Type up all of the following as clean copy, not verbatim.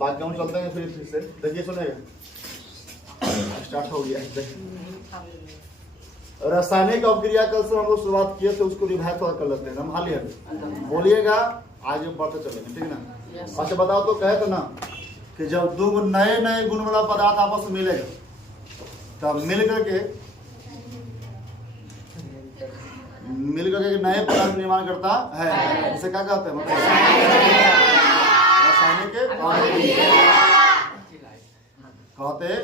बाकी हम चलते हैं फिर से। देखिए सुनेगा, स्टार्ट हो गया। रासायनिक अभिक्रिया कल से हम लोग शुरुआत किए थे, उसको रिवाइज थोड़ा कर लेते हैं। हम हाल बोलिएगा, आगे बढ़ते चलेंगे, ठीक ना। अच्छा बताओ तो, कहे तो ना कि जब दो नए नए गुण वाला पदार्थ आपस में मिलेगा तब मिल करके नए पदार्थ निर्माण करता है। इसे क्या कहते हैं? रासायनिक कहते हैं।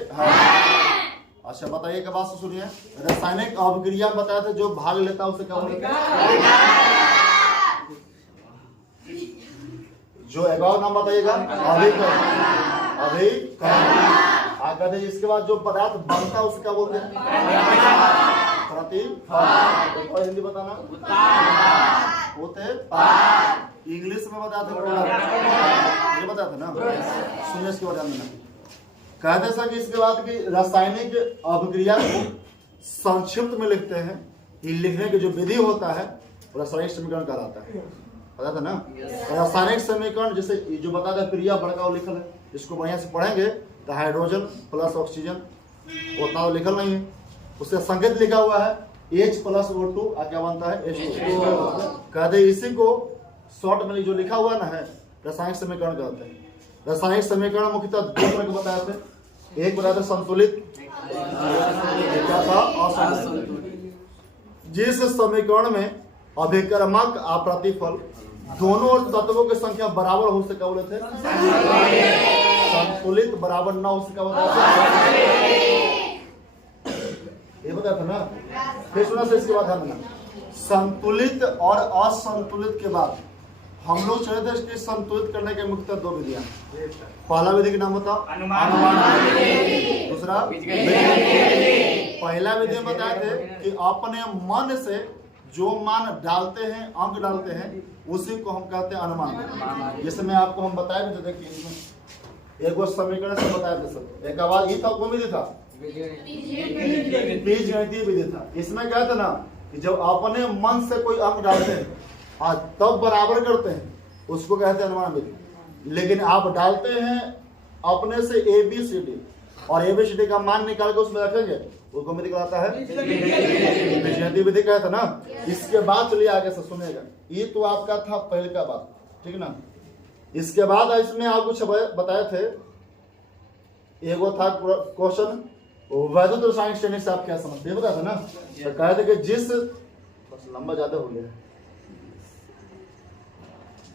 अच्छा बताइए के बात सुनिए, रासायनिक अभिक्रिया बताए थे जो भाग लेता है उसे क्या बोलते हैं? जो एक और नाम बताइएगा, अभिकरण। इसके बाद जो पदार्थ बनता है उसे क्या बोलते हैं? प्रतिफल। हिंदी बताना, इंग्लिश में बताते हैं, ये बताते ना। सुनिए इसके बाद ध्यान देना। कहते सर कि इसके बाद की रासायनिक अभिक्रिया को संक्षिप्त में लिखते हैं। ये लिखने की जो विधि होता है रासायनिक समीकरण कहलाता है, पता था ना। रासायनिक समीकरण जैसे जो बताता है क्रिया बड़का लिखल है, इसको बढ़िया से पढ़ेंगे तो हाइड्रोजन प्लस ऑक्सीजन उतना लिखल नहीं है, उससे संकेत लिखा हुआ है H प्लस O2 क्या बनता है? H2। कहते इसी को शॉर्ट में जो लिखा हुआ ना है रासायनिक समीकरण कहते हैं। रासायनिक समीकरण मुख्यतः दो तरह के बताए थे। एक बताते संतुलित, असंतुलित। जिस समीकरण में अभिकर्मक और प्रतिफल दोनों तत्वों की संख्या बराबर हो सके बोले थे संतुलित, बराबर ना हो सके ये बताया था ना। फिर सुना से इसके बाद हम संतुलित और असंतुलित के बाद हम लोग चाहते हैं इसके संतुलित करने के मुख्यतः दो विधियां। पहला विधि का नाम बताओ, अनुमान। दूसरा पहला विधि में बताए थे कि अपने मन से जो मान डालते हैं, अंक डालते हैं, उसी को हम कहते हैं अनुमान। जिसमें आपको हम बताए भी थे, देखिए इसमें एक समीकरण से बताए थे सब। एक आवाज ये था, कौन विधि था? बीजगणितीय विधि था। इसमें क्या था ना कि जब अपने मन से कोई अंक डालते हैं और तब बराबर करते हैं उसको कहते हैं अनुमान विधि। लेकिन आप डालते हैं अपने से ABCD और ABCD का मान निकाल के उसमें रखेंगे, उसको विधि कहलाता है बीजगणितीय विधि कहते ना। इसके बाद चलिए आगे से सुनेगा, ये तो आपका था पहले का बात, ठीक ना। इसके बाद इसमें आप कुछ बताए थे, एगो था क्वेश्चन वैद्युत रासायनिक श्रेणी से आप क्या समझते हैं, बताया था ना। तो कहे थे कि जिस लंबा ज्यादा हो गया,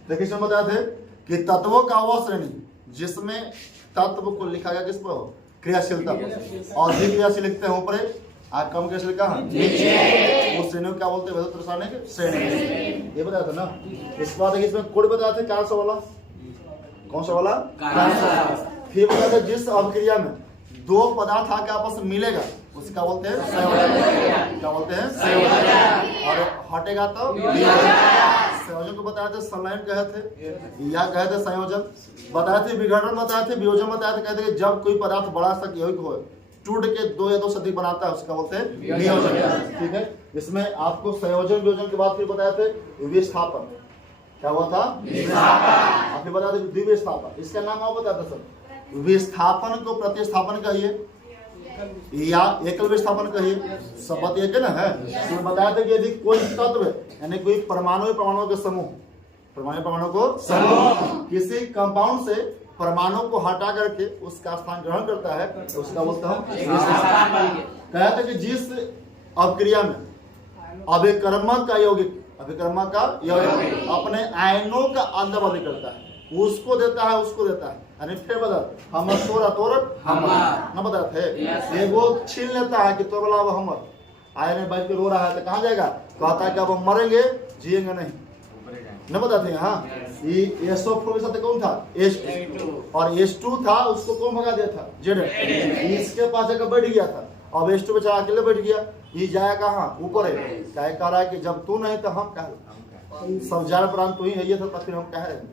देखिए इसमें बताए थे कि तत्वों का वह श्रेणी जिसमें तत्व को लिखा गया किस पर हो? क्रियाशीलता पर। और अधिक क्रियाशील लिखते हैं ऊपर, कम क्रियाशील कहाँ? नीचे। उस श्रेणी को क्या बोलते हैं? वैद्युत रासायनिक श्रेणी। ये बताया था ना। इसके बाद इसमें कोड बताया थे 400 वाला, कौन सा वाला? फिर बताया था जिस अभिक्रिया में दो पदार्थ आके आपस में मिलेगा उसे क्या बोलते हैं? संयोजन। क्या बोलते हैं? संयोजन। और हटेगा तो संयोजन को बताए थे संलयन कहे थे, या कहे थे संयोजन बताए थे, विघटन बताए थे, वियोजन बताए थे। कहते जब कोई पदार्थ बड़ा सा यौगिक हो टूट के दो या दो से अधिक बनाता है उसका बोलते हैं वियोजन, ठीक है। इसमें आपको संयोजन वियोजन के बाद फिर बताए थे विस्थापन। क्या हुआ था? विस्थापन। फिर बताते द्विविस्थापन, इसका नाम आप बताते सर। विस्थापन को प्रतिस्थापन कहिए या एकल विस्थापन कहिए, सब बात एक है ना है। तो बताया था कि यदि कोई तत्व यानी कोई परमाणु के समूह, परमाणु को समूह किसी कंपाउंड से परमाणु को हटा करके उसका स्थान ग्रहण करता है तो उसका बोलता है विस्थापन। कहा था कि जिस अभिक्रिया में अभिकर्मक का यौगिक अपने आयनों का अदला बदली करता है, उसको देता है, उसको देता है, यानी फिर बदल हमर तोरा तोर हमर न बदल है। वो छीन लेता है कि तोर वाला वो हमर, आयन बैठ के रो रहा है तो कहाँ जाएगा? कहता है कि अब हम मरेंगे, जिएंगे नहीं, न बताते हैं। हाँ, ये SO4 के साथ कौन था? H2। और H2 था, उसको कौन भगा दिया था? Z। इसके पास जाकर बैठ गया था, अब H2 बेचारा अकेले बैठ गया। ये जाया कहाँ? ऊपर है। क्या कह रहा है कि जब तू नहीं तो हम कह, सब जार प्राण तू ही है, तो फिर हम कह रहे हैं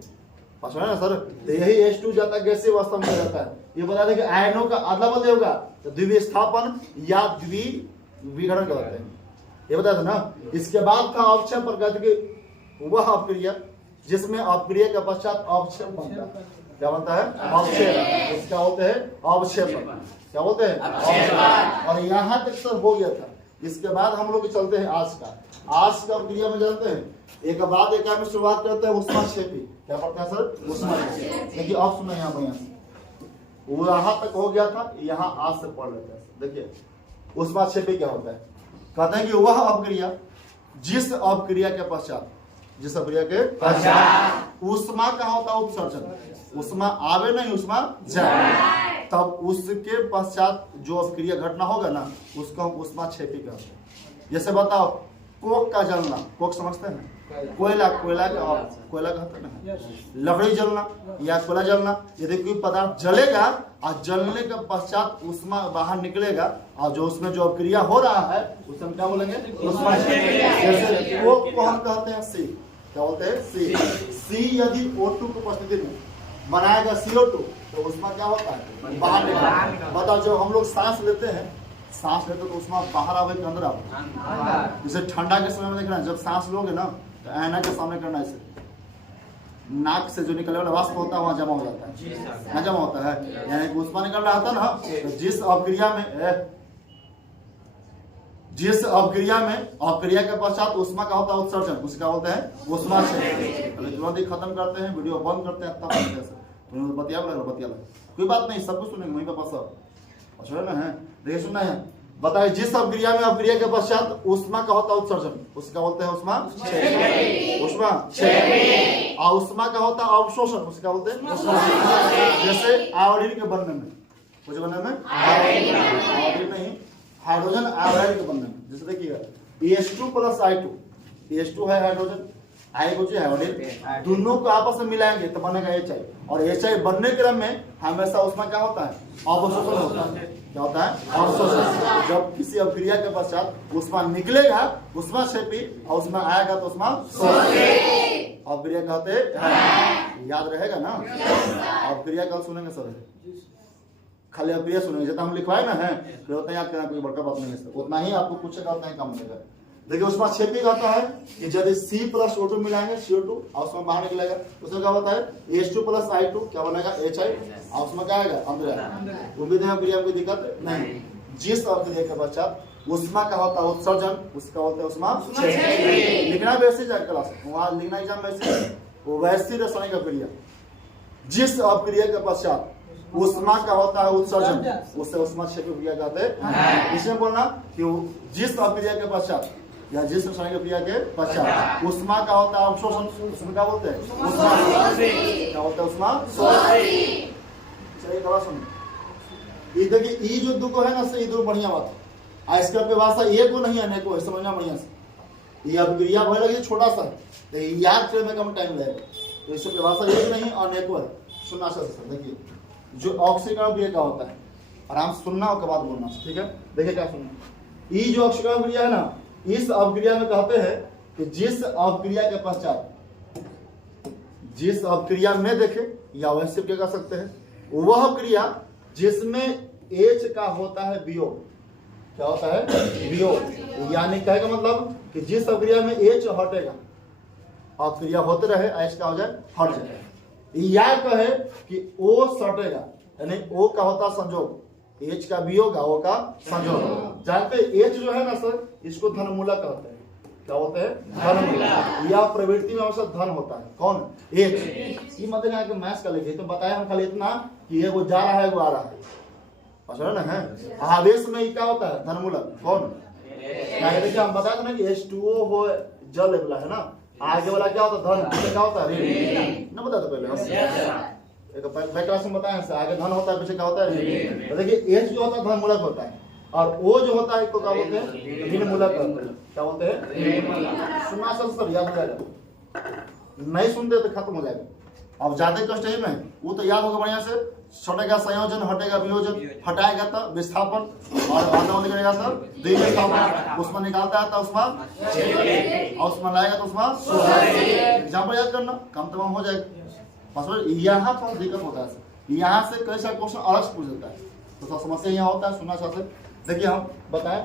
ना सर। तो यही H2 जाता है गैसीय अवस्था में जाता है। ये बता दें कि आयनों का अदला बदली होगा तो द्विविस्थापन या द्विविघटन कहते हैं, ये बताया था ना। इसके बाद था अवक्षय प्रगति की वह अभिक्रिया जिसमें अपक्रिया के पश्चात अवक्षेप बनता है। क्या बनता है? अवक्षेप। इसका होते हैं अवक्षेपन। क्या बोलते हैं? अवक्षेपन। और यहाँ तक सर हो गया था। इसके बाद हम लोग चलते हैं आज का अपक्रिया में जानते हैं, एक बाद एक में शुरुआत करते हैं ऊष्माक्षेपी। क्या पढ़ते हैं सर? ऊष्माक्षेपी। देखिए अब सुना यहाँ बढ़िया से, वो यहाँ तक हो गया था, यहाँ आज से पढ़ लेते हैं। देखिए ऊष्माक्षेपी क्या होता है? कहते हैं कि वह अपक्रिया जिस अपक्रिया के पश्चात ऊष्मा का होता है उत्सर्जन, ऊष्मा आवे नहीं ऊष्मा जाए, तब उसके पश्चात जो अपक्रिया घटना होगा ना उसको हम ऊष्माक्षेपी कहते हैं। जैसे बताओ कोक का जलना, कोक समझते हैं? कोयला कहते हैं, लकड़ी जलना या कोयला जलना, यदि कोई पदार्थ जलेगा और जलने के पश्चात ऊष्मा बाहर निकलेगा और जो उसमें जो अपक्रिया हो रहा है उसे हम क्या बोलेंगे? ऊष्माक्षेपी। जैसे कोक को हम कहते हैं सी। क्या बोलते हैं? सी यदि O2 की उपस्थिति में बनाएगा CO2 तो उसमें क्या होता है? बाहर निकलता। बताओ जब हम लोग सांस लेते तो उसमें बाहर आवे के अंदर आवे। जैसे ठंडा के समय में देखना, जब सांस लोगे ना तो ऐना के सामने करना, ऐसे नाक से जो निकलने वाला वाष्प होता है वहां जमा हो जाता है, वहां जमा होता है, यानी कि ऊष्मा निकल रहा था ना। तो जिस अपक्रिया के पश्चात ऊष्मा का होता है उत्सर्जन, उसका बोलते हैं ऊष्माक्षेपी। तुरंत ही खत्म करते हैं, वीडियो बंद करते हैं, तब बतिया कोई बात नहीं, सब कुछ सुनेंगे वहीं पर पास ना है। देखिए सुनना है, बताइए जिस अपक्रिया के पश्चात ऊष्मा का होता है उत्सर्जन, उसका बोलते हैं ऊष्माक्षेपी। और ऊष्मा का होता है अवशोषण, उसका बोलते हैं जैसे आयोडीन के बनने में, कुछ बनने में आयोडीन नहीं, हाइड्रोजन आयोडाइड के बनने में। जैसे देखिएगा H2 + I2, H2 है हाइड्रोजन, I को जो आयोडीन, दोनों को आपस में मिलाएंगे तो बनेगा HI, और HI बनने क्रम में हमेशा उसमें क्या होता है? अवशोषण होता है। क्या होता है? अवशोषण। जब किसी अपक्रिया के पश्चात ऊष्मा निकलेगा ऊष्माक्षेपी और उसमें आएगा तो ऊष्माक्षेपी। अपक्रिया कहते हैं, याद रहेगा ना? अपक्रिया कल सुनेंगे सर, खाली अपक्रिया सुनेंगे, जितना हम लिखवाए ना है फिर उतना याद करना, कोई बड़का बात नहीं है, उतना ही आपको पूछेगा उतना ही कम मिलेगा। देखिए ऊष्माक्षेपी कहता है कि यदि C + O2 मिलाएंगे CO2 और उसमें बाहर निकलेगा, उसमें क्या होता है? H2 + I2 क्या बनेगा? HI, और उसमें क्या आएगा? अंदर। उम्मीद है अपक्रिया में कोई दिक्कत नहीं। जिस अपक्रिया के पश्चात ऊष्मा का होता है उत्सर्जन, उसका होता है ऊष्माक्षेपी। लिखना वैसे जाए क्लास, वहां लिखना एग्जाम वैसे, वो वैसी रासायनिक अपक्रिया जिस अपक्रिया के पश्चात ऊष्मा का होता है उत्सर्जन, उससे ऊष्माक्षेपी क्रिया कहते हैं। इसमें बोलना कि जिस अपक्रिया के पश्चात या जिस रासायनिक क्रिया के पश्चात ऊष्मा का होता है अवशोषण, उसमें क्या बोलते हैं? ऊष्माक्षेपी। क्या होता है? ऊष्माक्षेपी। चलिए थोड़ा सुनिए, ये देखिए ई जो दो को है ना से, ये दो बढ़िया बात है। इसका परिभाषा एक को नहीं अनेक को है, समझना बढ़िया से। ये अपक्रिया भले लगे छोटा सा है, याद करने में कम टाइम लगेगा, तो इससे परिभाषा एक नहीं अनेक है। सुनना सर, देखिए जो ऑक्सीकरण क्रिया का होता है, आराम से सुनना और के बाद बोलना, ठीक है? देखिए क्या सुनना, ये जो ऑक्सीकरण क्रिया है ना, इस अपक्रिया में कहते हैं कि जिस अपक्रिया के पश्चात, जिस अपक्रिया में देखे या वैसे क्या कर सकते हैं, वह क्रिया जिसमें H का होता है वियोग। क्या होता है? वियोग। यानी कहे का मतलब कि जिस अपक्रिया में H हटेगा, अपक्रिया होते रहे, H का हो जाए हट जाए, या कहे कि O सटेगा, यानी O का होता संयोग, H का वियोग, O का संयोग। जानते H जो है ना सर, इसको धनमूलक कहते हैं। क्या होते हैं? धनमूलक। या प्रवृत्ति में हमेशा धन होता है। कौन? H। ये मतलब यहाँ के मैथ्स का लिखे तो बताया हम खाली इतना कि ये वो जा रहा है, वो आ रहा है, पता ना है। आवेश में क्या होता है? धनमूलक। कौन? देखिए हम बताते ना कि H2O वो जल वाला है ना, आगे वाला क्या होता है? धन। क्या होता है? ऋण। ना बता दो पहले, एक क्लास में बताया से आगे धन होता है, पीछे क्या होता है? ऋण। देखिए H जो होता है धनमूलक होता है, और O जो होता है इसको क्या बोलते हैं? ऋणमूलक। क्या बोलते हैं? सुनना सर, याद हो जाएगा, नहीं सुनते तो खत्म हो जाएगा। अब ज्यादा कष्ट है में वो तो याद होगा बढ़िया से। छटेगा संयोजन, हटेगा वियोजन, हटाएगा तब विस्थापन, और आधा निकलेगा तब द्विविस्थापन। उसमें निकालता है तो उसमें, और उसमें लाएगा तो उसमें। एग्जाम्पल याद करना, कम तमाम हो जाएगा। यहाँ थोड़ा दिक्कत होता है, यहाँ से कई सारे क्वेश्चन अलग से पूछ देता है, तो सब समस्या यहाँ होता है। सुनना चाहते, देखिए हम बताएं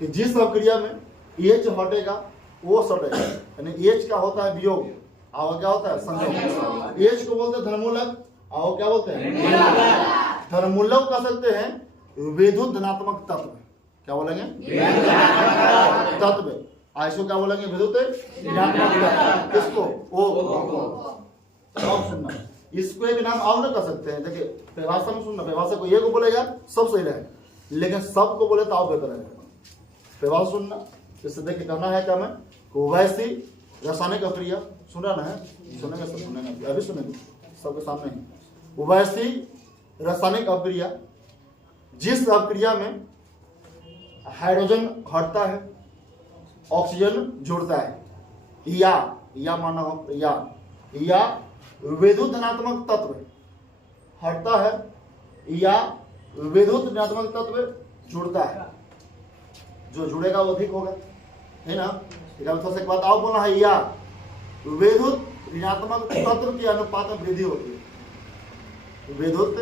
कि जिस प्रक्रिया में H हटेगा वो सटेगा, यानी H का होता है वियोग आओ क्या होता है? संयोग। एच को बोलते हैं धनमूलक, आओ क्या बोलते हैं? धनमूलक कह सकते हैं विद्युत धनात्मक तत्व। क्या बोलेंगे? तत्व। आइसो क्या बोलेंगे? विद्युत ऋणात्मक तत्व। किसको? ओ को। अब सुनना, इसको एक नाम और न कर सकते हैं। देखिए परिभाषा में सुनना, परिभाषा को ये को बोलेगा सब सही रहेगा, लेकिन सब को बोले तो आप बेहतर रहेगा। परिभाषा सुनना, इससे देखिए करना है क्या? मैं वैसी रासायनिक अक्रिया सुन रहा है, सुनेंगे सब, सुनेंगे अभी, सुनेंगे सबके सामने ही। वैसी रासायनिक अक्रिया जिस अक्रिया में हाइड्रोजन हटता है, ऑक्सीजन जुड़ता है, या माना हो, या विद्युत धनात्मक तत्व हटता है या विद्युत ऋणात्मक तत्व जुड़ता है, जो जुड़ेगा वो अधिक होगा, है ना? थोड़ा सा एक बात और बोलना है, या विद्युत ऋणात्मक तत्व के अनुपात में वृद्धि होती है। विद्युत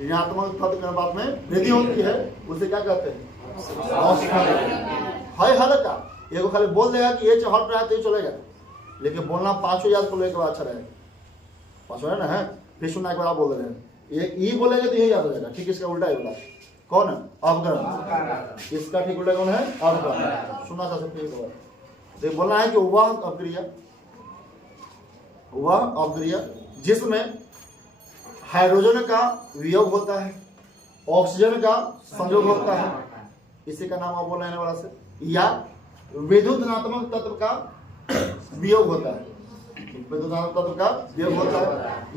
ऋणात्मक तत्व के अनुपात में वृद्धि होती है, उसे क्या कहते हैं? है हल्का। ये खाली बोल देगा कि ये हट रहा है तो ये चलेगा, लेकिन बोलना पांचों याद कर लेके अच्छा रहेगा। पांचों है ना? है फिर सुनना एक बार आप बोल रहे हैं, एक ई बोलेंगे तो यही याद हो जाएगा। ठीक, इसका उल्टा ही बोला। कौन है? अवकरण। इसका ठीक उल्टा कौन है? अवकरण। सुनना चाह सकते हैं। तो बोलना है कि वह अवक्रिया जिसमें हाइड्रोजन का वियोग होता है, ऑक्सीजन का संयोग होता है, इसी का नाम आप बोल रहे हैं वाला से, या विद्युत धनात्मक तत्व का वियोग होता है, विद्युत धनात्मक तत्व का वियोग होता है,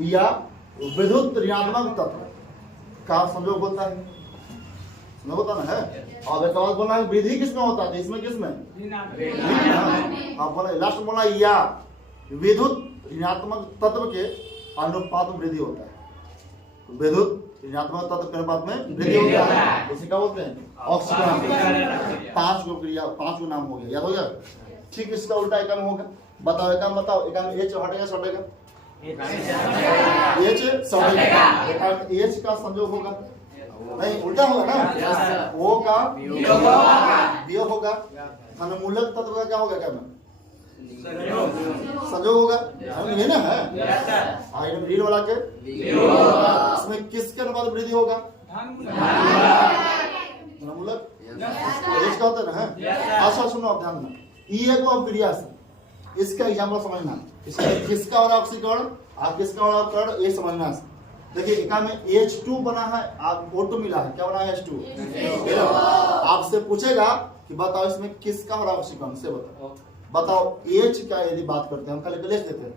या विद्युत ऋणात्मक तत्व का संयोग होता है। होता ना है। और एक बात बोलना है, वृद्धि किसमें होता है? इसमें किसमें? आप बोला लास्ट बोला, या विद्युत ऋणात्मक तत्व के अनुपात में वृद्धि होता है। विद्युत ऋणात्मक तत्व के अनुपात में वृद्धि होता है, इसी का बोलते हैं ऑक्सीकरण। 5 गो क्रिया, 5 गो नाम हो गया, याद हो गया? ठीक, इसका उल्टा एकम होगा। बताओ एकम, बताओ एकम। एच हटेगा सटेगा? एच सटेगा। एच का संयोग होगा नहीं, उल्टा होगा ना? ओ का वियोग होगा। धनमूलक तत्व का क्या होगा? क्या संयोग होगा, है ना? है ऋण वाला के इसमें किसके अनुपात वृद्धि होगा? धनमूलक। एच का होता है ना? अच्छा सुनो आप ध्यान में, ई को अब क्रिया से इसका एग्जाम्पल समझना। इसका किसका और ऑक्सीकरण और किसका और अवकरण ये समझना। देखिए एका में H2 बना है, आप O2 मिला है, क्या बना है? H2। आपसे पूछेगा कि बताओ इसमें किसका और ऑक्सीकरण से बताओ। H का यदि बात करते हैं, हम खाली लेस देते हैं।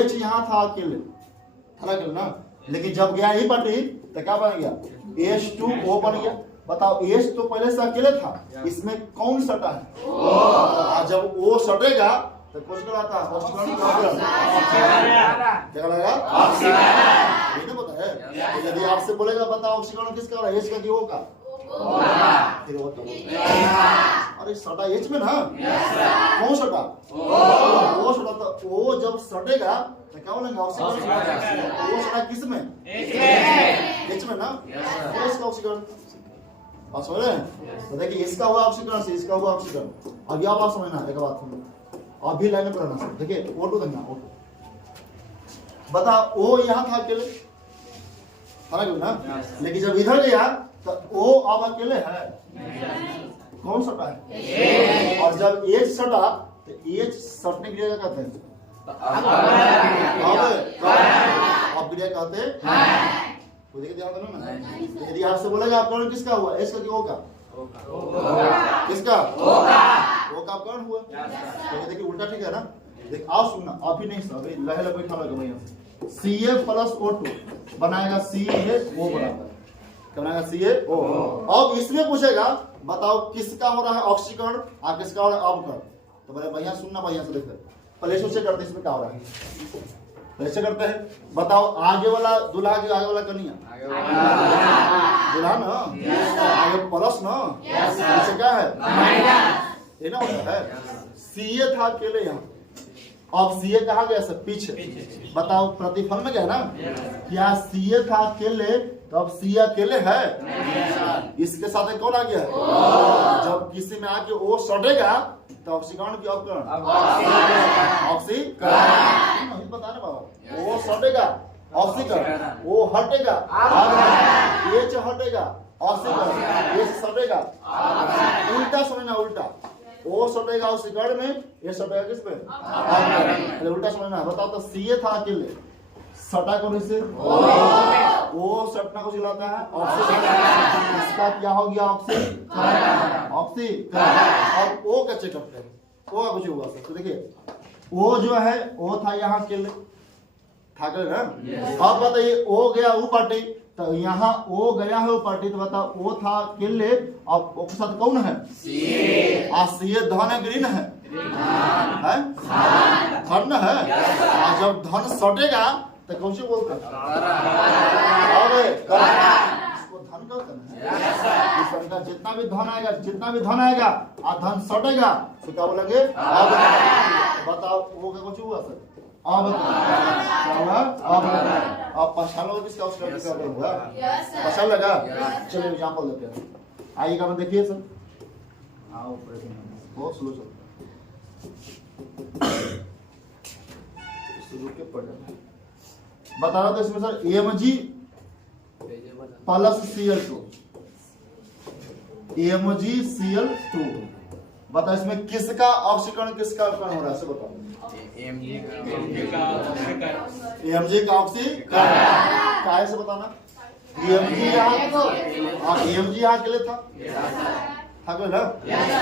H यहाँ था अकेले, था अकेले ना, लेकिन जब गया ही पार्टी तो क्या बन गया? H2O बन गया। बताओ H तो पहले से अकेले था, इसमें कौन सटा है? जब O सटेगा तो कुछ आता है ऑक्सीकरण। क्या लगेगा? ऑक्सीकरण। ये पता है? यदि आपसे बोलेगा बताओ ऑक्सीकरण किसका हो रहा है? एच का कि ओ का? फिर वो तो अरे सटा एच में ना, कौन सटा? ओ सटा। तो ओ जब सटेगा तो क्या बोलेंगे? ऑक्सीकरण। ओ सटा किस में? एच में ना, इसका ऑक्सीकरण। बात समझ रहे हैं? तो देखिए इसका हुआ ऑक्सीकरण से इसका हुआ ऑक्सीकरण। अब यह बात समझना, एक बात सुनो, अभी लाइन पर रहना। देखिए O2 देखना, O2 बता, O यहाँ था अकेले, ना? लेकिन जब इधर गया तो O अब अकेले है, कौन सटा है? और जब H सटा तो H सटने के लिए क्या कहते हैं? अब क्रिया कहते हैं। यदि आपसे बोलेगा आपका किसका हुआ? एच का कि O का? किसका? O का अपकरण हुआ। तो देखिए उल्टा ठीक है ना? देख आप सुनना, अभी नहीं सब लहे लहे बैठा लगा भैया। Ca+O2 बनाएगा CaO बराबर, क्या बनाएगा? CaO। अब इसमें पूछेगा बताओ किसका हो रहा है ऑक्सीकरण और किसका हो रहा है अवकरण। तो बोले भैया सुनना, भैया से देखते पहले से करते इसमें क्या हो रहा है, कैसे करते हैं बताओ। आगे वाला दूल्हा के आगे वाला कन्या, दूल्हा ना आगे प्लस ना, पीछे क्या है ये ना होता है। सीए था अकेले यहाँ, अब सीए कहाँ गया सर? पीछे। बताओ प्रतिफल में क्या है ना, क्या सीए था अकेले तो अब सी अकेले है, इसके साथ कौन आ गया? जब किसी में आके ओ सटेगा तो ऑक्सीकरण की अपकरण ऑक्सीकरण नहीं पता ना बाबा। वो सटेगा ऑक्सीकरण, वो हटेगा ये हटेगा ऑक्सीकरण, ये सटेगा उल्टा समझना, उल्टा वो सटेगा ऑक्सीकरण में, ये सटेगा किस पे अपकरण। उल्टा समझना। बताओ तो सीए था अकेले, सटा कौन से वो सटना को चिल्लाता है ऑक्सीकरण। इसका क्या हो गया ऑक्सीकरण, ऑक्सीकरण। और ओ का चेकअप करें, ओ का कुछ हुआ सर। तो देखिए ओ जो है वो था यहाँ अकेले था ना। अब बताइए ओ गया वो पार्टी, तो यहाँ ओ गया है वो पार्टी, तो बताओ ओ था अकेले, अब ओ के साथ कौन है सीए। सीए धन है ग्रीन है धन है। जब धन सटेगा तो कौन सी बोलते हैं इसको धन कहते हैं। जितना भी धन आएगा, जितना भी धन आएगा और धन सटेगा तो क्या बोलेंगे बताओ वो का कुछ हुआ सर। अब क्या हुआ अब पहचान लोगे किसका उसका हुआ पहचान लगा। चलिए एग्जाम्पल देते हैं, आइएगा मैं देखिए सर। आओ बहुत स्लो चलता के पढ़ बता रहा था इसमें sir AMG plus Cl2, AMG Cl2। बता इसमें किसका ऑक्सीकरण किसका अपकरण हो रहा है से बताओ। AMG का ऑक्सीकरण काहे से बताना। AMG यहाँ के लिए था ना।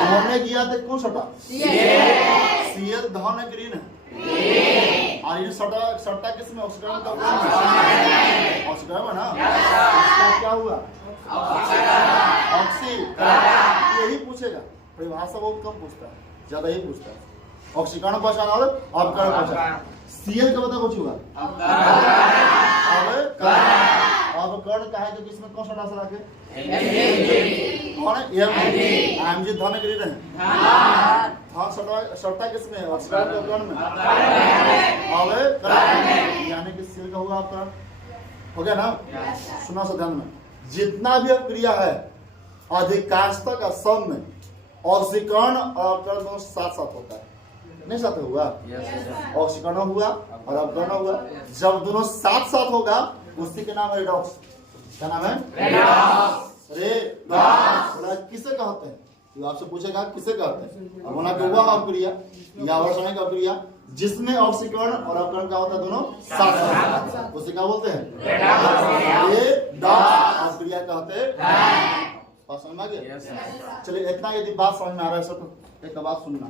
हमने किया था कौन सटा Cl धन ग्रीन है और ये सट्टा किसमें ऑक्सीकरण का ऑक्सीकरण है ना। इसका क्या हुआ ऑक्सीकरण। यही पूछेगा, परिभाषा बहुत कम पूछता है, ज्यादा ही पूछता है। ऑक्सीकरण पहचान और अपकरण पहचान। Cl का बता कुछ हुआ अब कर्ण का है, क्योंकि इसमें कौन सा डाल रखे कौन है AMG धन ग्रीन है। हाँ सट्टा किसमें ऑक्सीकरण के अपकरण में यानी कि Cl का हुआ अपकरण हो गया ना। सुना सा ध्यान में, जितना भी अपक्रिया है अधिकांशतः का सब में ऑक्सीकरण और अपकरण दोनों साथ साथ होता है। नहीं साथ हुआ ऑक्सीकरण हुआ और अपकरण हुआ। जब दोनों साथ साथ होगा उसी के नाम है रेडॉक्स। क्या नाम है रेडॉक्स। किसे कहते हैं तो आपसे पूछेगा किसे कहते हैं। अब होना कि वह अपक्रिया या अवशोषण की अपक्रिया जिसमें ऑक्सीकरण और अपकरण क्या होता है दोनों साथ साथ, उसे क्या बोलते हैं रेडॉक्स अपक्रिया कहते हैं। बात समझ में आ गया। चलिए इतना यदि बात समझ में आ रहा है सब तो एक बात सुनना।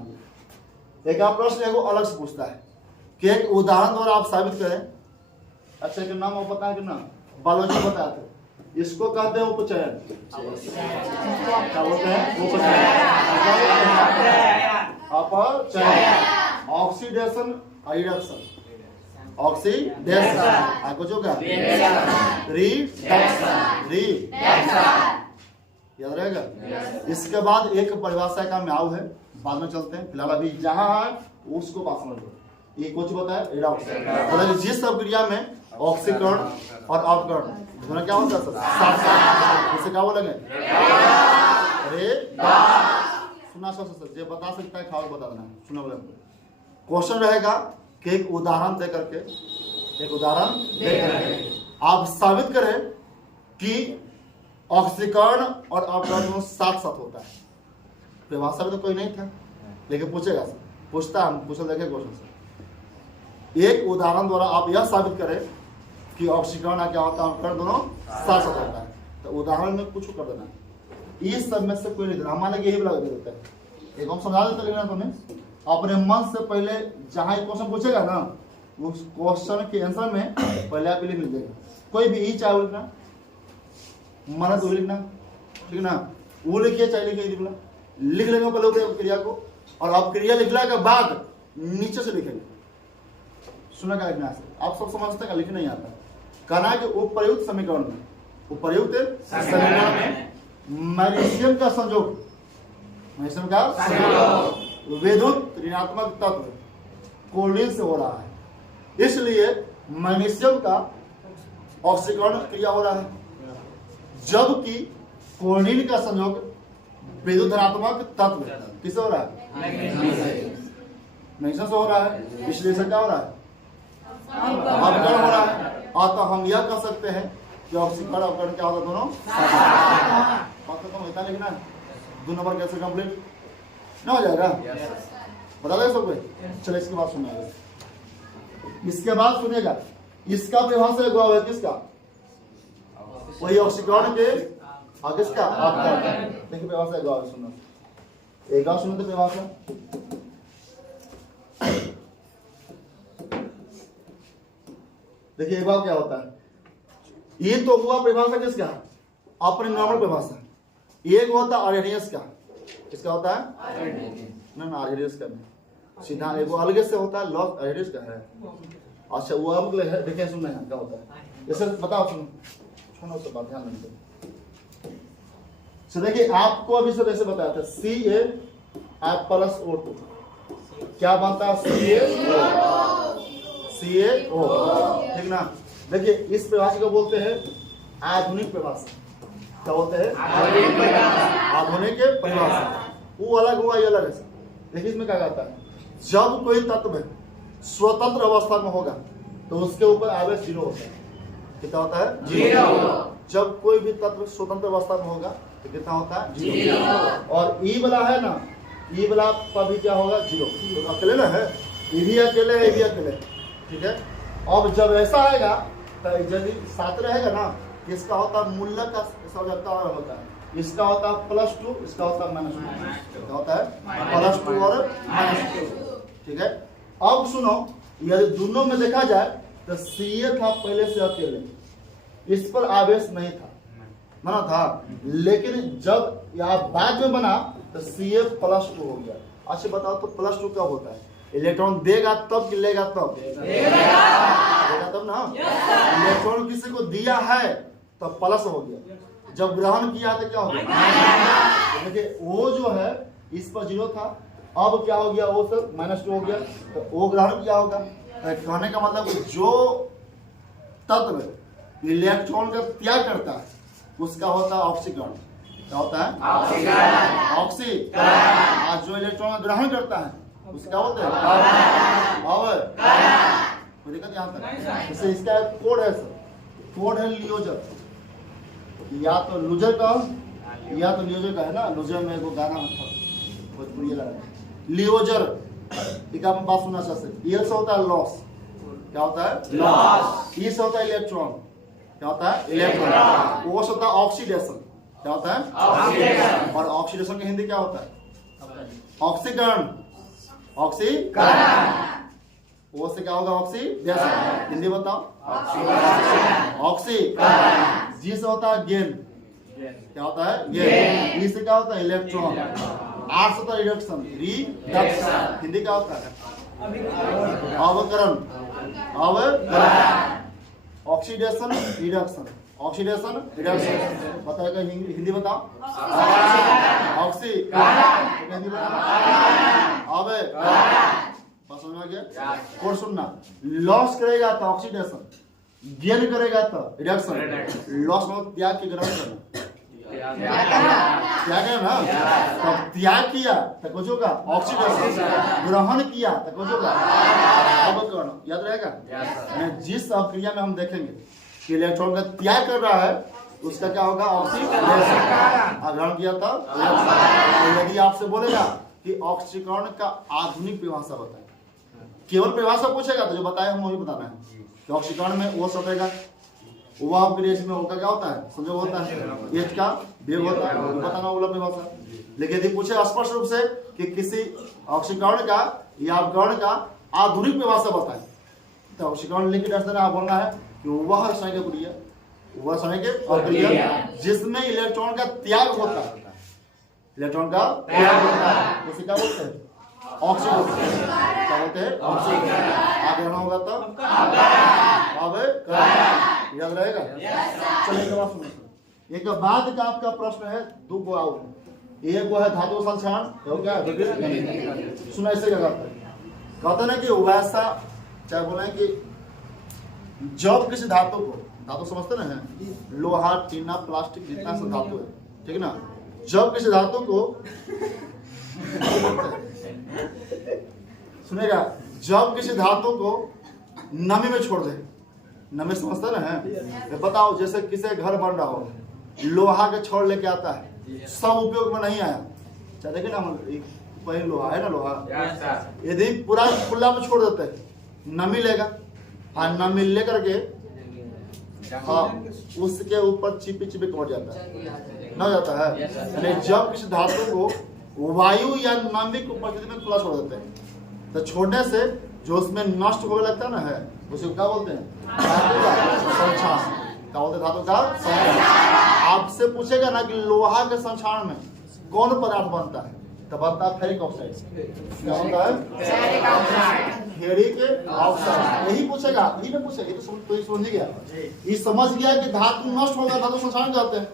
एक प्रश्न एगो अलग से पूछता है कि एक उदाहरण द्वारा आप साबित करें। अच्छा के नाम पता है कि ना बायोलॉजी बताया था, इसको कहते हैं उपचयन। क्या बोलते हैं अपचयन। ऑक्सीडेशन रिडक्शन, ऑक्सीडेशन आपको जो क्या रिडक्शन याद रहेगा। इसके बाद एक परिभाषा का म्याऊ है, बाद में चलते हैं। फिलहाल अभी जहां है उसको बात समझ लो। ये कुछ बताया रेडॉक्स, मतलब जिस प्रक्रिया में ऑक्सीकरण और अपकरण दोनों क्या होता है साथ इसे क्या बोलेंगे सुना सर जे बता सकता है खाओ बता देना। सुना बोले क्वेश्चन रहेगा कि एक उदाहरण दे करके आप साबित करें कि ऑक्सीकरण और अपकरण दोनों साथ साथ होता है। परिभाषा में तो कोई नहीं था लेकिन पूछेगा पूछता हम पूछा देखे क्वेश्चन से। एक उदाहरण द्वारा आप यह साबित करें कि ऑक्सीकरण क्या होता है अपकरण दोनों साथ साथ होता है। तो उदाहरण में कुछ कर देना, इस सब में से कोई नहीं देना। हमारे यही लगा देता है एक हम समझा देते लेकिन तुम्हें अपने मन से पहले जहां क्वेश्चन पूछेगा ना उस क्वेश्चन के आंसर में पहले आप लिख लीजिएगा। कोई भी ई चाहे लिखना मन तो लिखना ठीक ना, वो लिखिए चाहे लिखिए लिख लेंगे पहले क्रिया को और अब क्रिया लिखने के बाद नीचे से लिखेंगे। सुना का लिखना है आप सब समझते हैं, लिखना नहीं आता। कहना है कि उपयुक्त समीकरण में मैग्नीशियम का संयोग विद्युत ऋणात्मक तत्व क्लोरीन से हो रहा है, इसलिए मैग्नीशियम का ऑक्सीकरण क्रिया हो रहा है, जबकि क्लोरीन का संयोग विद्युत धनात्मक तत्व किससे हो रहा है? मैग्नीशियम से हो रहा है, इसलिए से क्या हो रहा है? अपकरण हो रहा है। और तो हम यह कह सकते हैं कि ऑक्सीकरण अपकरण क्या होता है दोनों? बात तो इतना लिखना है। 2 नंबर कैसे कंप्लीट ना हो जाएगा? बता देगा सब कोई? चलो इसके बाद सुनिएगा, इसके बाद सुनिएगा, इसका परिभाषा एक है किसका? वही ऑक्सीकरण के और किसका? अपकरण। देखिए परिभाषा एक सुनो, एक सुनो तो परिभाषा। देखिए एक बार क्या होता है, ये तो हुआ परिभाषा किसका? अपने नॉर्मल परिभाषा। एक होता है आर्हेनियस का, किसका होता है? ना आर्हेनियस का नहीं, सीधा एक अलग से होता है, लॉस आर्हेनियस का है। अच्छा वो अब देखिए सुनना है क्या होता है, जैसे बताओ सुनो, सुनो सब बात ध्यान देंगे। तो देखिए आपको अभी सब ऐसे बताया था, CaO2 क्या बनता है? CaO, ठीक ना? देखिए इस परिभाषा को बोलते हैं आधुनिक परिभाषा। क्या बोलते हैं? आधुनिक परिभाषा। वो अलग हुआ, ये अलग है। देखिए इसमें क्या कहता है, जब कोई तत्व स्वतंत्र अवस्था में होगा तो उसके ऊपर आवेश 0 होता है। कितना होता है? 0। जब कोई भी तत्व स्वतंत्र अवस्था में होगा तो कितना होता है? 0। और ई वाला है ना, ई वाला पर भी क्या होगा? 0। तो अकेले ना है, ये भी अकेले है, ये भी अकेले, ठीक है। अब जब ऐसा आएगा तो यदि साथ रहेगा ना, इसका होता है मूल्य का समझौता होता है, इसका होता है +2, इसका होता है -2, क्या होता है? +2 और -2, ठीक है। अब सुनो, यदि दोनों में देखा जाए तो Ca था पहले से अकेले, इस पर आवेश नहीं था, बना था, लेकिन जब यह बाद में बना तो Ca+2 हो गया। अच्छा बताओ तो +2 कब होता है? इलेक्ट्रॉन देगा तब कि लेगा तब? देगा तब ना। इलेक्ट्रॉन किसी को दिया है तब प्लस हो गया, जब ग्रहण किया तो क्या हो गया? देखिए वो जो है इस पर 0 था, अब क्या हो गया? वो सब -2 हो गया, तो वो ग्रहण किया होगा। कहने का मतलब जो तत्व इलेक्ट्रॉन का त्याग करता है उसका होता है ऑक्सीकरण। क्या होता है? ऑक्सीकरण। और जो इलेक्ट्रॉन का ग्रहण करता है उसका होता है कोई दिक्कत यहाँ तक? जैसे इसका एक कोड है सर, कोड है लियोजर, या तो लूजर का या तो लियोजर का है ना। लूजर में वो गाना था भोजपुरी लगा लियोजर, एक आप बात सुनना चाहते। ये से होता है लॉस, क्या होता है? लॉस। ये से होता है इलेक्ट्रॉन, क्या होता है? इलेक्ट्रॉन। वो से होता है ऑक्सीडेशन, क्या होता है? ऑक्सीडेशन। और ऑक्सीडेशन की हिंदी क्या होता है? ऑक्सीकरण। ऑक्सीकरण। वो से क्या होगा? ऑक्सीडेशन। हिंदी बताओ। ऑक्सीकरण। जी से होता है गेन, क्या होता है? गेन। ई से क्या होता है? इलेक्ट्रॉन। आर से होता है रिडक्शन, रिडक्शन। हिंदी क्या होता है? अवकरण। अवकरण। Oxidation, reduction, oxidation, reduction. बताएगा हिंदी बताओ। ऑक्सीकरण। हिंदी बताओ। अवकरण। बस समझ में गया? और सुनना, लॉस करेगा तो ऑक्सीडेशन, गेन करेगा तो रिडक्शन। लॉस मतलब त्याग के ग्रहण करना, त्याग है ना। तो त्याग किया तो कुछ होगा? ऑक्सीडेशन। ग्रहण किया तो कुछ होगा? अवकरण। याद रहेगा? जिस अभिक्रिया में हम देखेंगे कि इलेक्ट्रॉन का त्याग कर रहा है उसका क्या होगा? ऑक्सीडेशन। ग्रहण किया था। यदि आपसे बोलेगा कि ऑक्सीकरण का आधुनिक परिभाषा बताए, केवल परिभाषा पूछेगा तो जो बताए हम वही बताना है कि ऑक्सीकरण में वो सटेगा, वो आपके में उनका क्या होता है? संयोग होता है, एच का वेग होता है, बताना वो परिभाषा। लेकिन यदि पूछे स्पष्ट रूप से कि किसी ऑक्सीकरण का या अपकरण का आधुनिक परिभाषा बताए तो ऑक्सीकरण लिख के आप बोलना है कि वह रासायनिक क्रिया, वह रासायनिक प्रक्रिया जिसमें इलेक्ट्रॉन का त्याग होता है, इलेक्ट्रॉन का त्याग होता है, उसे क्या बोलते हैं? ऑक्सीकरण। क्या बोलते हैं? ऑक्सीकरण। आगे होगा तो अवकरण। याद रहेगा? चलिए एक बात सुनो। एक बाद का आपका प्रश्न है, 2 को आओ। एक वो है धातु संक्षारण, क्या है? सुना इससे क्या करता है? कहते ना कि वैसा चाहे बोले कि जब किसी धातु को, धातु समझते ना है, लोहा, टीना, प्लास्टिक, जितना सा धातु है, ठीक ना, जब किसी धातु को सुनेगा, जब किसी धातु को नमी में छोड़ दे, नमी समझते ना है, बताओ जैसे किसी घर बन रहा हो, लोहा के छोड़ लेके आता है, सब उपयोग में नहीं आया, देखिए ना वही लोहा है ना, लोहा यदि पूरा खुला में छोड़ देते नमी लेगा, हाँ नमी लेकर के हाँ उसके ऊपर चिपी चिपी पहुंच जाता है, न जाता है। यानी जब किसी धातु को वायु या नमी की उपस्थिति में खुला छोड़ देते हैं तो छोड़ने से जो उसमें नष्ट होने लगता है ना है, उसे क्या बोलते हैं? धातु का संक्षारण। क्या बोलते हैं? धातु का संक्षारण। आपसे पूछेगा ना कि लोहा के संक्षारण में कौन पदार्थ बनता है, तो बनता है फेरिक ऑक्साइड। क्या होता है? Ferric oxide. यही पूछेगा, यही ना पूछेगा, तो समझ गया, ये समझ गया कि धातु नष्ट होगा, धातु संक्षारण कहते हैं।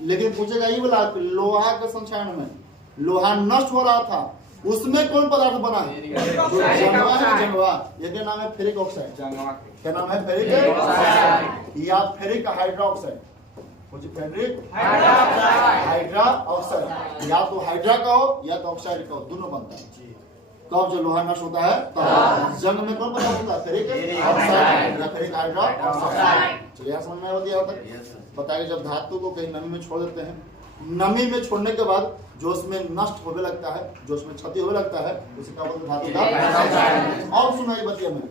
लेकिन पूछेगा ये बोला लोहा के संक्षारण में लोहा नष्ट हो रहा था, उसमें कौन पदार्थ बना है? जो जंगवा है, जंगवा, ये क्या नाम है? Ferric oxide. क्या नाम है? फेरिक ऑक्साइड या ferric hydroxide. Ferric hydra oxide, या तो हाइड्रा का हो या तो ऑक्साइड का हो, दोनों बनता है। कब जो लोहा नष्ट होता है तो जंग में कौन पदार्थ होता है? फेरिक ऑक्साइड या फेरिक हाइड्रा ऑक्साइड। चलिए यह समझ में आ गया। बताइए जब धातु को कहीं नमी में छोड़ देते हैं, नमी में छोड़ने के बाद जो उसमें नष्ट होने लगता है, जो उसमें क्षति होने लगता है, उसे क्या बोलते हैं? धातु का। और सुनाई बतिया में,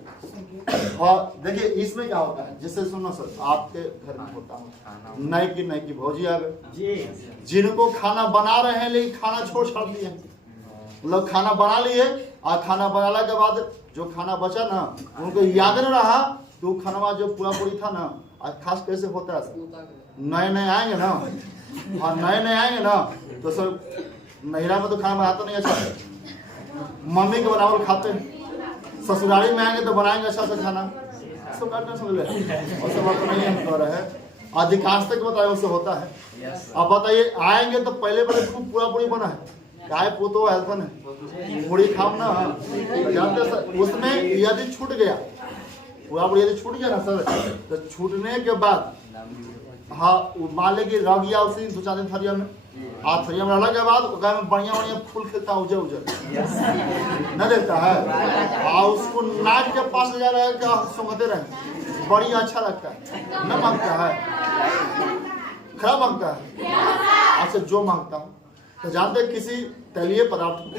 और देखिए इसमें क्या होता है, जैसे सुनो सर, आपके घर में होता है नई की भौजी आ गए, जिनको खाना बना रहे हैं लेकिन खाना छोड़ दिए, मतलब खाना बना लिए और खाना बनाने के बाद जो खाना बचा ना, उनको याद न रहा तो खाना जो पूरा पूरी था ना, और खास कैसे होता है सर, नए आएंगे ना, और नए आएंगे ना तो सर नहिरा में तो खाना बनाता नहीं अच्छा, मम्मी के बनावल खाते हैं, ससुराली में आएंगे तो बनाएंगे अच्छा सा खाना, सब काटना समझ ले, और सब बात नहीं हम कह रहे हैं, अधिकांश तक बताए उससे होता है। अब बताइए आएंगे तो पहले खूब पूरा पूरी बना है, गाय पोतो हेल्पन है, पूरी खाओ ना, जानते सर, उसमें यदि छूट गया पूरा पूरी, यदि छूट गया ना सर, तो छूटने के बाद हाँ मान ले कि रह गया उसी 2-4 दिन थरिया में, आप थरिया में रहने के बाद में बढ़िया फूल खिलता उजर न देता है, और उसको नाक के पास ले जा रहे क्या सुंघते रहे, बड़ी अच्छा लगता है, न मांगता है, खराब मांगता है। अच्छा जो मांगता हूँ तो जानते हैं किसी तैलीय पदार्थ को,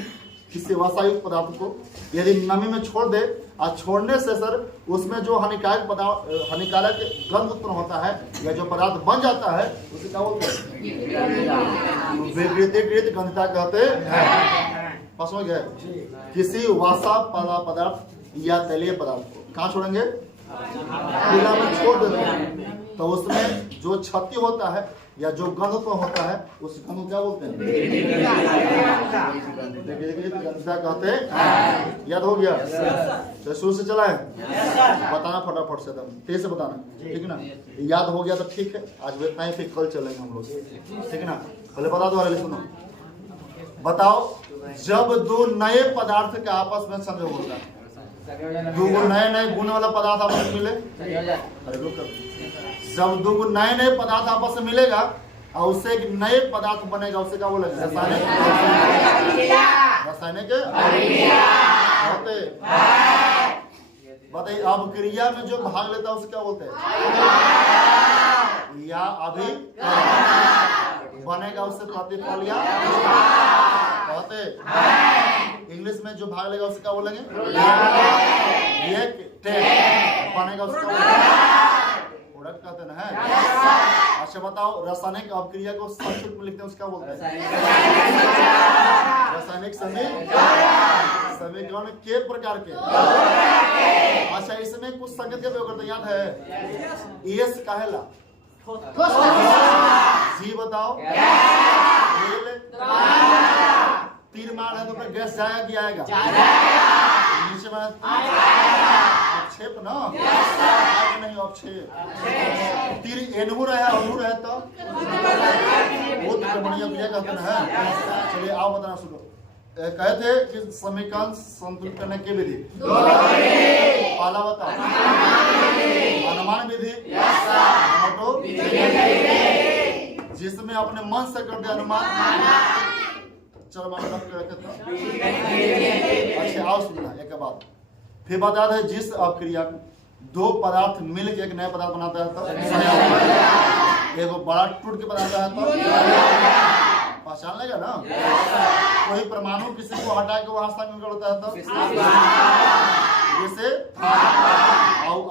किसी वसायुक्त पदार्थ को यदि नमी में छोड़ दे, और छोड़ने से सर उसमें जो हानिकारक गंध उत्पन्न होता है या जो पदार्थ बन जाता है उसे क्या बोलते हैं? विकृतिकृत गंधता कहते हैं। समझ गए? किसी वसा पदार्थ या तैलीय पदार्थ को कहाँ छोड़ेंगे? खुला में छोड़ देते हैं तो उसमें जो क्षति होता है या जो गंध उत्पन्न होता है उस गंध क्या बोलते हैं? गंधता कहते हैं। याद हो गया? शुरू से चला है, बताना फटाफट से, एकदम तेज से बताना, ठीक है ना? याद हो गया तो ठीक है, आज इतना ही, फिर कल चलेंगे हम लोग, ठीक है ना? पहले बता दो, सुनो, बताओ जब दो नए पदार्थ के आपस में संयोग होता है, दो नए गुण वाला पदार्थ आपस में मिले, अरे रुक, जब दो नए पदार्थ आपस में मिलेगा और उससे एक नए पदार्थ बनेगा, उससे क्या बोलेंगे? रासायनिक बताइए। अब क्रिया में जो भाग लेता है उसे क्या बोलते हैं? या अभी बनेगा उससे प्रतिफल या कहते। इंग्लिश में जो भाग लेगा उसे क्या बोलेंगे? बनेगा उससे प्रोडक्ट कहते हैं ना। अच्छा बताओ रासायनिक अभिक्रिया को संक्षिप्त में लिखते हैं उसका बोलते हैं रासायनिक समीकरण के प्रकार के। अच्छा इसमें कुछ संकेत का प्रयोग करते हैं, याद है? एस काहेला जी बताओ, तीर मार है तो फिर गैस जाएगा कि आएगा? नीचे में अक्षेप ना, नहीं अक्षेप। तीर एनहू है अनहू है तो बहुत बढ़िया क्रिया कहते हैं। चलिए आओ बताना शुरू। कहे थे कि समीकरण संतुलित करने की विधि पहला बताओ, अनुमान विधि, जी जिसमें अपने मन से कर दे अनुमान। चलो मान रख के रखे तो अच्छा आओ सुनना एक बात फिर बता दे जिस अपक्रिया दो पदार्थ मिल के एक नया पदार्थ बनाता है तो एगो बड़ा टूट के बनाता है तो पहचान लेगा ना। कोई परमाणु किसी को हटा के वहां स्थान में होता है तो जैसे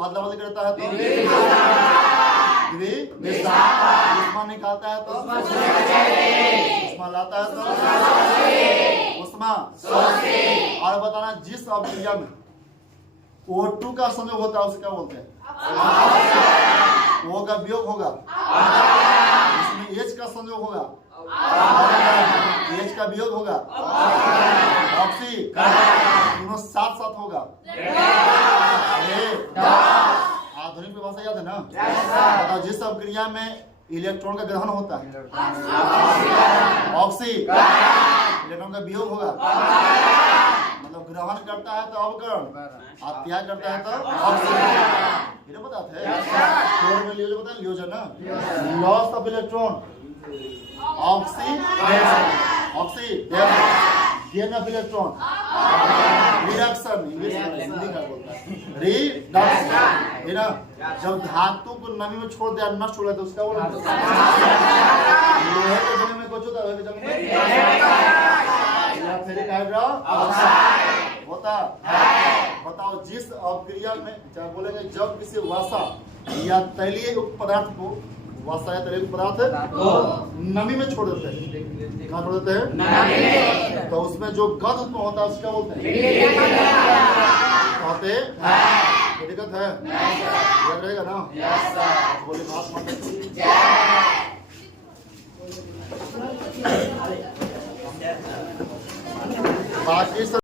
अदला बदली करता है तो उस्मान निकालता है तो उस्मान लाता है तो उस्मान। और बताना जिस अभिक्रिया में O2 का संयोग होता है उसे क्या बोलते हैं? O का वियोग होगा, इसमें H का संयोग होगा, H का वियोग होगा, ऑक्सी दोनों साथ साथ होगा। आधुनिक भाषा याद है ना? बताओ जिस अभिक्रिया में इलेक्ट्रॉन का ग्रहण होता है ऑक्सी इलेक्ट्रॉन का वियोग होगा, मतलब ग्रहण करता है तो अवकरण और त्याग करता है तो ऑक्सीजन। ये बताते हैं फ्लोर में लियो बताएं लियोजन ना loss of electron gain of electron reduction English में हिंदी का बोलता है रिडक्शन है ना। जब धातु को नमी में छोड़ दिया नष्ट हो जाता है उसका बोलते हैं लोहे के जगह में कुछ होता है लोहे के जगह में फेरिक हाइड्रोक्साइड होता है। बताओ जिस अभिक्रिया में क्या बोलेंगे जब किसी वसा या तैलीय पदार्थ को वसा या तैलीय पदार्थ नमी में छोड़ देते हैं कहाँ छोड़ देते हैं तो उसमें जो गंध उत्पन्न होता है उसका बोलते हैं कहते दिक्कत है याद रहेगा ना। बोले बात बाकी